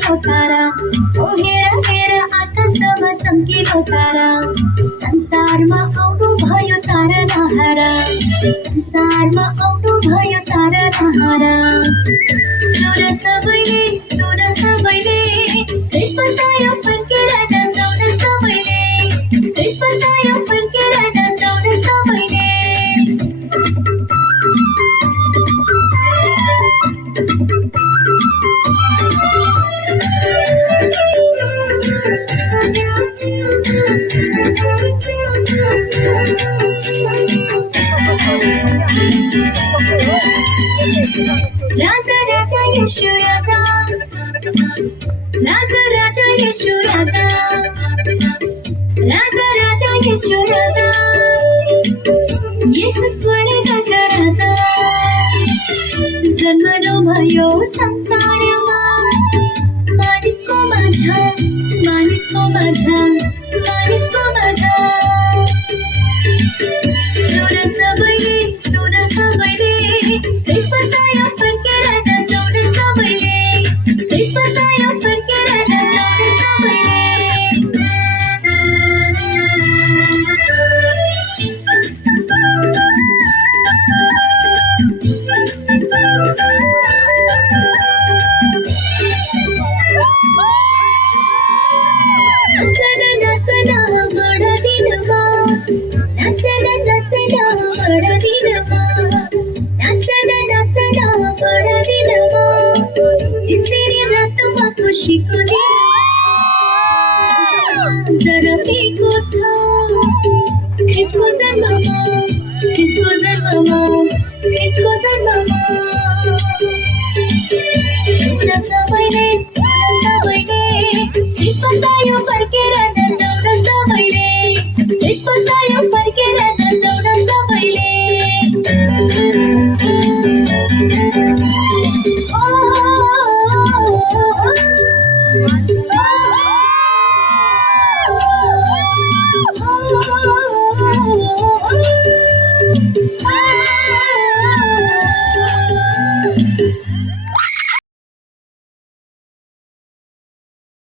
चमकिलो तारा, ओ हेर हेर आकाशमा चमकिलो तारा। संसारमा आउनु भयो तारा नहारा, संसारमा आउनु भयो तारा नहारा। सुन सबैले, सुन सबैले, क्रिसमस आयो फर्केर नाचौँ सबैले, क्रिसमस आयो फर्केर नाचौँ सबैले। राजा राजा येशू राजा, राजा राजा येशू राजा, राजा राजा येशू राजा, येशू स्वर्गका राजा। जन्मनु भयो संसारमा, मानिसको माझ, मानिसको माझ, मानिसको माझ। सुन सबैले, सुन सबैले, क्रिसमस आयो फर्केर नाचौँ सबैले, क्रिसमस आयो फर्केर नाचौँ सबैले। नाचना नाचना बढदिनमा, नाचना नाचना बढदिनमा, नाचना नाचना बढदिनमा। जिस्नेरी रातमा खुसीको दिन जरपेको छ। ख्रिस्टको जन्ममा, ख्रिस्टको जन्ममा, ख्रिस्टको जन्ममा। सुन सबैले, सुन सबैले, क्रिसमस आयो फर्केर नाचौँ सबैले, क्रिसमस आयो फर्केर नाचौँ सबैले।